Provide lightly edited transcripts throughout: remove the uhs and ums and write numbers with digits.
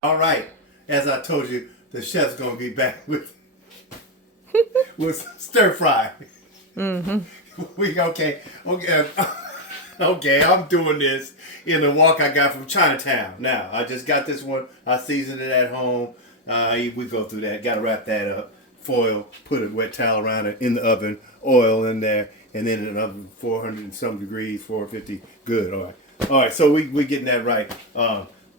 All right, as I told you, the chef's gonna be back with stir fry. Mm-hmm. We okay. Okay, I'm doing this in the wok I got from Chinatown. Now, I just got this one. I seasoned it at home. We go through that. Got to wrap that up. Foil, put a wet towel around it in the oven, oil in there, and then in the oven 400 and some degrees, 450. Good. All right. So we getting that right.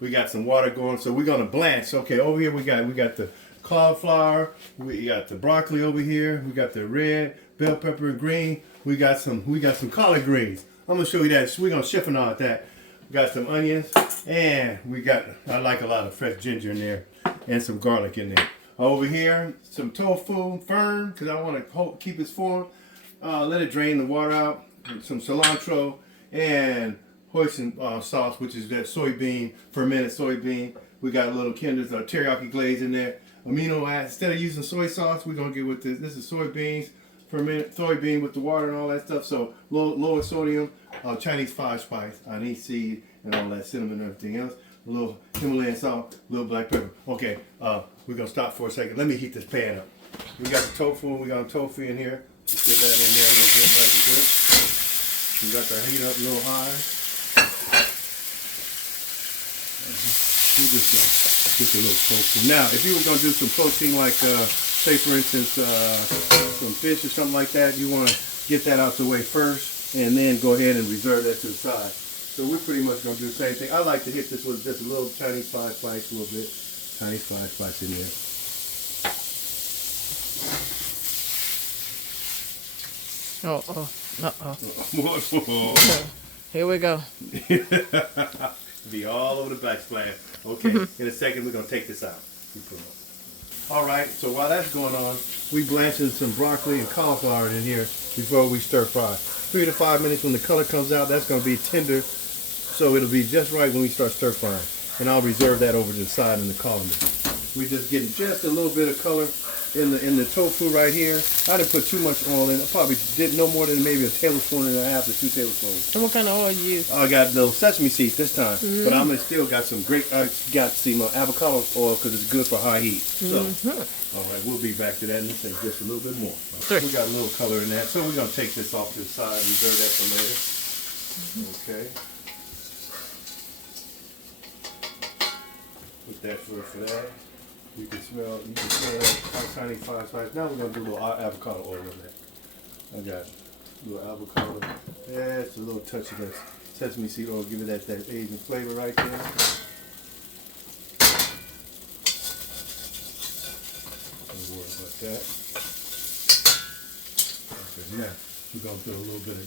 We got some water going, so we're gonna blanch. Okay, over here we got the cauliflower. We got the broccoli over here. We got the red bell pepper and green. We got some collard greens. I'm gonna show you that. We're gonna chiffonade that. We got some onions, and I like a lot of fresh ginger in there, and some garlic in there. Over here, some tofu firm, because I want to keep its form. Let it drain the water out. Some cilantro, and hoisin sauce, which is that fermented soybean. We got a little Kinder's teriyaki glaze in there. Amino acids. Instead of using soy sauce, we're gonna get with this. This is soybeans, fermented soybean with the water and all that stuff. So low in sodium. Chinese 5-spice, anise seed, and all that cinnamon and everything else. A little Himalayan salt, a little black pepper. Okay, we're gonna stop for a second. Let me heat this pan up. We got the tofu. We got tofu in here. Let's get that in there a little bit, like this. We got the heat up a little high. We just get the little tofu. Now, if you were gonna do some protein, like say for instance some fish or something like that, you want to get that out the way first, and then go ahead and reserve that to the side. So we're pretty much gonna do the same thing. I like to hit this with just a little Chinese 5-spice, a little bit Chinese 5-spice in there. Here we go. Be all over the backsplash. Okay, in a second we're gonna take this out. All right, so while that's going on, we blanching some broccoli and cauliflower in here before we stir fry. 3 to 5 minutes. When the color comes out, that's gonna be tender, so it'll be just right when we start stir frying. And I'll reserve that over to the side in the colander. We're just getting just a little bit of color in the tofu right here. I didn't put too much oil in. I probably did no more than maybe a tablespoon and a half to 2 tablespoons. And what kind of oil you use? I got little sesame seeds this time, but I'm gonna still got some avocado oil because it's good for high heat. So, all right, we'll be back to that in just a little bit more. We got a little color in that, so we're gonna take this off to the side, reserve that for later. Okay. Put that for that. You can smell that tiny 5-spice. Now we're gonna do a little avocado oil in that. I got a little avocado. Yeah, it's a little touch of that sesame seed oil. Give it that Asian flavor right there. Don't worry about that. Okay, now we're gonna do a little bit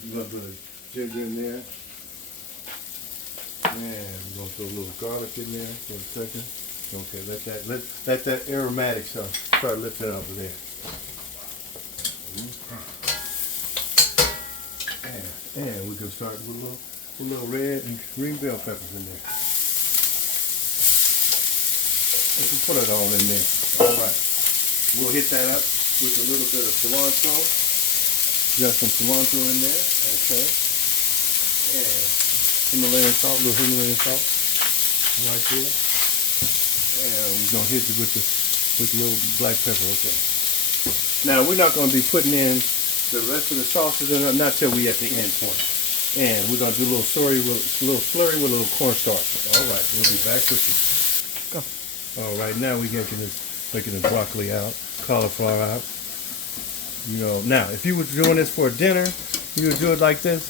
of ginger in there. And we're gonna throw a little garlic in there for a second. Okay, let that aromatic start lifting up there. And we can start with a little red and green bell peppers in there. We can put it all in there. All right. We'll hit that up with a little bit of cilantro. Got some cilantro in there. Okay. And Himalayan salt, a little Himalayan salt right there. And we're gonna hit it with a little black pepper. Okay. Now we're not gonna be putting in the rest of the sauces in, not till we at the end point. And we're gonna do a little slurry with a little cornstarch. All right, we'll be back with you. Go. All right, now we're taking the broccoli out, cauliflower out. You know, now if you were doing this for a dinner, you would do it like this: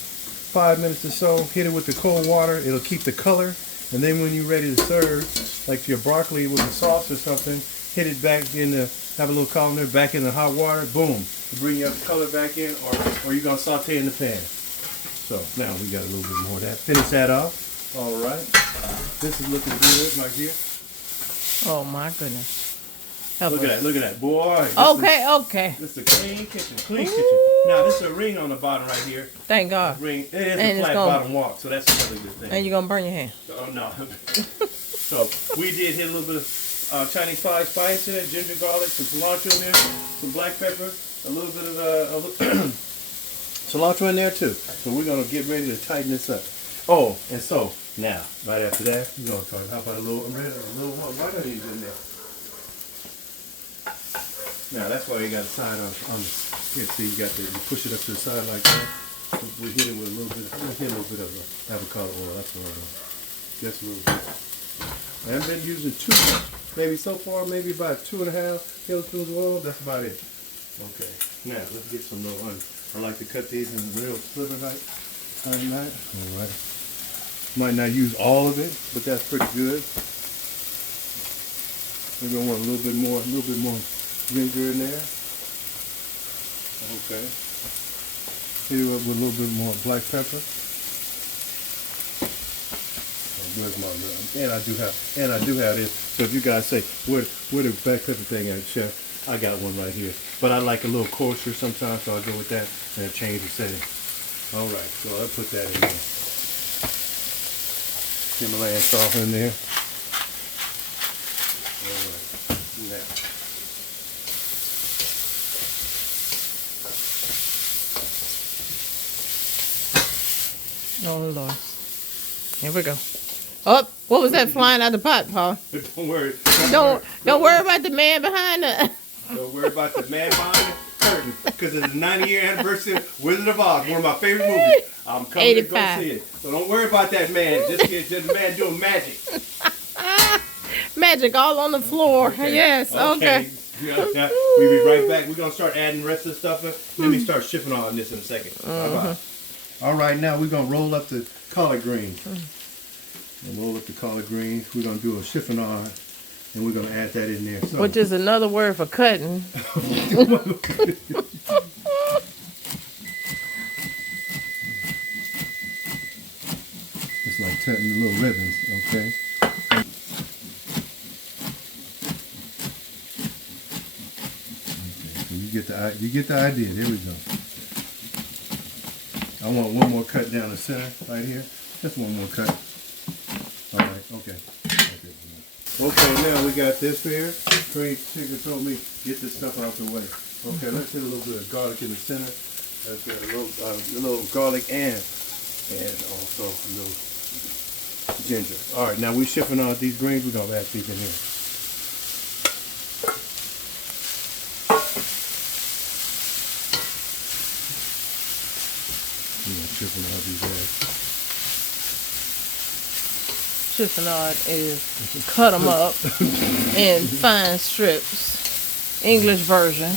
5 minutes or so. Hit it with the cold water. It'll keep the color. And then when you're ready to serve, like your broccoli with a sauce or something, hit it back have a little colander back in the hot water, boom. Bring your color back in, or you're gonna saute in the pan. So now we got a little bit more of that. Finish that off. All right. This is looking good right here. Oh my goodness. Look at that, boy. Okay. This is a clean kitchen. Now this is a ring on the bottom right here. Thank God. Ring. It is a flat bottom wok, so that's another good thing. And you're gonna burn your hand. Oh no. So we did hit a little bit of Chinese 5-spice in it, ginger, garlic, some cilantro in there, some black pepper, a little bit of cilantro in there too. So we're gonna get ready to tighten this up. Oh, and so now, right after that, we're gonna talk. How about a little white onions in there? Now that's why you got a side on the. Here, see, you push it up to the side like that. We hit it with a little bit. We hit a little bit of avocado oil. That's all right. Just a little bit. I haven't been using too much. Maybe so far, maybe about 2.5 tablespoons of oil. That's about it. Okay. Now let's get some little onions. I like to cut these in real sliver like that. All right. Might not use all of it, but that's pretty good. We're gonna want a little bit more ginger in there. Okay. Hit it up with a little bit more black pepper. Where's my and I do have this. So if you guys say where the black pepper thing at, chef, I got one right here. But I like a little coarser sometimes, so I go with that and I change the setting. All right, so I'll put that in there. Himalayan salt in there. All right, now. Oh Lord. Here we go. Oh, what was that flying out the pot, Paul? Don't worry. Don't worry about the man behind the. Don't worry about the man behind the curtain, because it's the 90-year anniversary of Wizard of Oz, one of my favorite movies. I'm coming to go 85. see it. So don't worry about that man. Just the man doing magic. Magic all on the floor. Okay. Yes, okay. Yeah, we'll be right back. We're going to start adding the rest of the stuff in. Let me start shipping on this in a second. Bye-bye. All right, now we're going to roll up the collard greens. And roll up the collard greens. We're going to do a chiffonade, and we're going to add that in there. So, Which is another word for cutting. It's like cutting little ribbons, okay? So you get the idea. There we go. I want one more cut down the center right here. Just one more cut. All right, okay. Okay, now we got this here. Craig Tigger told me get this stuff out the way. Okay, let's hit a little bit of garlic in the center. Let's get a little garlic and also a little ginger. All right, now we're shipping out these greens. We're gonna add these in here. Shipping out these eggs. Chiffonade is cut them up in fine strips. English version.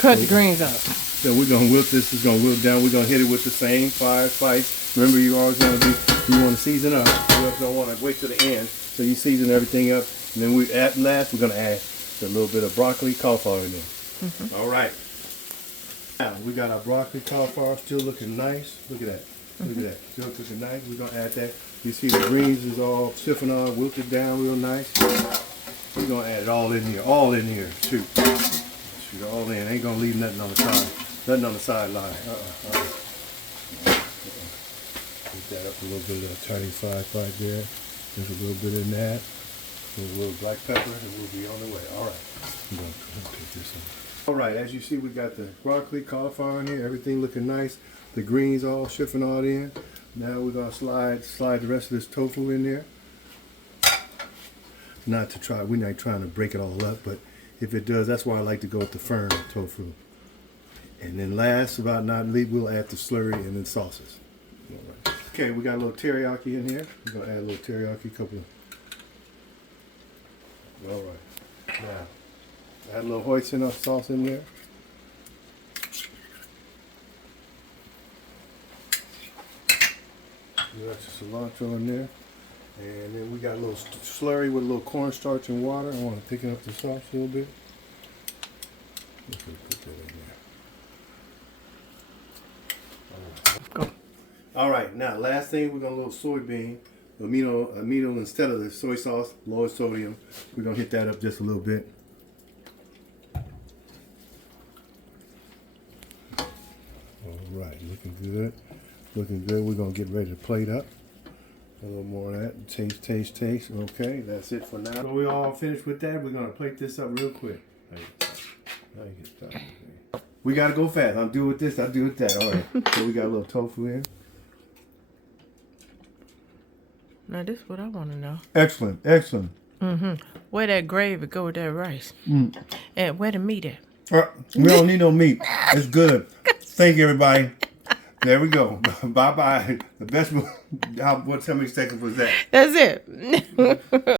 Cut the greens up. So we're gonna wilt this. It's gonna wilt down. We're gonna hit it with the same 5 spice. Remember, you always want to season up. You also don't want to wait to the end. So you season everything up, and then last we're gonna add a little bit of broccoli, cauliflower in there. All right. Now we got our broccoli, cauliflower still looking nice. Look at that. Look at that. Still looking nice. We're gonna add that. You see the greens is all chiffonade, wilted down real nice. We're gonna add it all in here. All in here. Shoot it all in. Ain't gonna leave nothing on the side. Nothing on the sideline. Put that up a little bit of tiny 5 right there. There's a little bit in that. A little black pepper, and we'll be on the way. All right. I'm gonna pick this up. All right, as you see, we got the broccoli, cauliflower in here. Everything looking nice. The greens all chiffonade in. Now we're gonna slide the rest of this tofu in there. We're not trying to break it all up, but if it does, that's why I like to go with the firm tofu. And then last, about not least, we'll add the slurry and then sauces. All right. Okay, we got a little teriyaki in here. We're gonna add a little teriyaki, All right. Now, add a little hoisin sauce in there. We got some cilantro in there. And then we got a little slurry with a little cornstarch and water. I want to thicken up the sauce a little bit. Let's put that in there. All right, now last thing, we're going to a little soybean. Amino instead of the soy sauce, lower sodium. We're going to hit that up just a little bit. All right, looking good. Looking good. We're going to get ready to plate up. A little more of that. Taste. Okay, that's it for now. So we all finished with that. We're going to plate this up real quick. We got to go fast. I'm doing with this, I'll do with that. All right. So we got a little tofu in. Now this is what I want to know. Excellent, excellent. Where that gravy go with that rice? And where the meat at? We don't need no meat. It's good. Thank you, everybody. There we go. Bye bye. The best. How many seconds was that? That's it.